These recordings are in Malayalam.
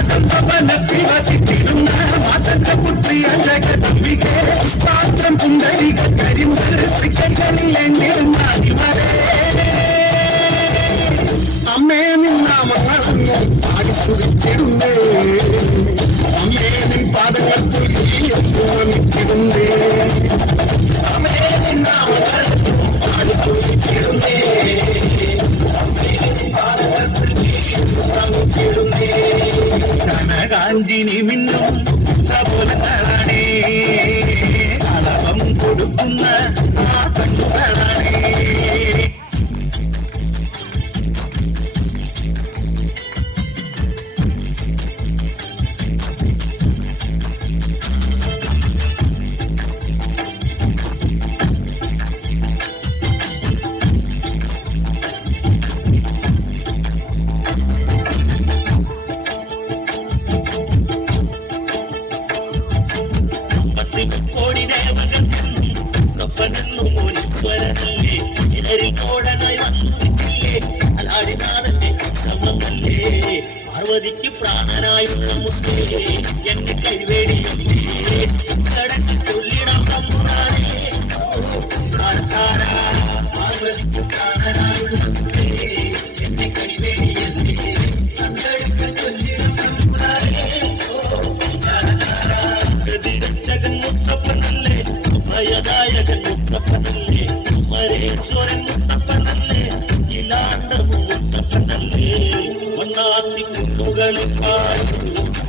ಮಾತಂಬನಪ್ಪಿ ವಚಿತ್ತಿರುನ್ನ ಮಾತಂಗ ಪುತ್ರಿಯ ಜಗದಂಬಿಕೆ ಪಾತ್ರಂ ಪುಂಡರಿಗ കരിಮುರು ಸಿಕ್ಕೈಗಳಲ್ಲಿ ಎಣ್ಣಿರುന്ന ಅನಿಮರೇ അമ്മേ നിന്നാമങ്ങളങ്ങും പാടിത്തുടിച്ചിടുന്നേ അമ്മേ നിൻ പാദങ്ങൾ തുല്ലിടുന്നേ അമ്മേ നിന്നാമങ്ങളങ്ങും പാടിത്തുടിച്ചിടുന്നേ അമ്മേ നിൻ പാദങ്ങൾ തുല്ലിടുന്നേ കനകാഞ്ചിനി മിന്നും കപോലങ്ങളാണേ അളവം കൊടുക്കുന്ന ആ കണ്ണുകളാണേ കോടി ദേവകൾ കപ്പനെന്നു മോനീശ്വരനല്ലേ ഇടരിക്കോടനായി വന്നില്ലേ അലാടിനാഥന്റെ കമ്മല്ലേ പാർവതിക്ക് പ്രാണനായുള്ള മുത്തേ എന്നെ കൈവേടിയല്ലേ കടക്ക് ചൊല്ലിടാം തമ്പുരാനേ പാർവതിക്ക് പ്രാണനായുള്ള മുത്തേ എന്നെ കൈവേടിയല്ലേ സങ്കടക്ക് ചൊല്ലിടാം തമ്പുരാനേ രക്ഷകൻ മുത്തപ്പനല്ലേ ഭയദായകൻ മുത്തപ്പനല്ലേ മരേശ്വരൻ മുത്തപ്പനല്ലേ ഇലാണ്ടവും മുത്തപ്പനല്ലേ ഒന്നാത്തി കുന്നുകളിൽ പാടൂ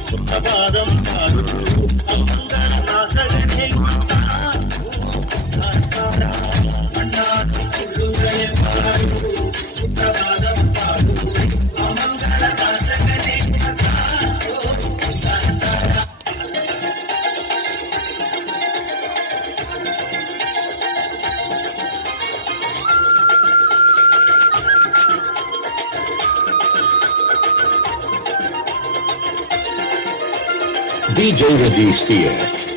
സുപ്രഭാതം പാടൂ അമംഗളനാശകനെ ഒന്നാത്തി കുന്നുകളിൽ പാടൂ സുപ്രഭാതം പാടൂ അമംഗളനാശകനെ DJ Rajesh here.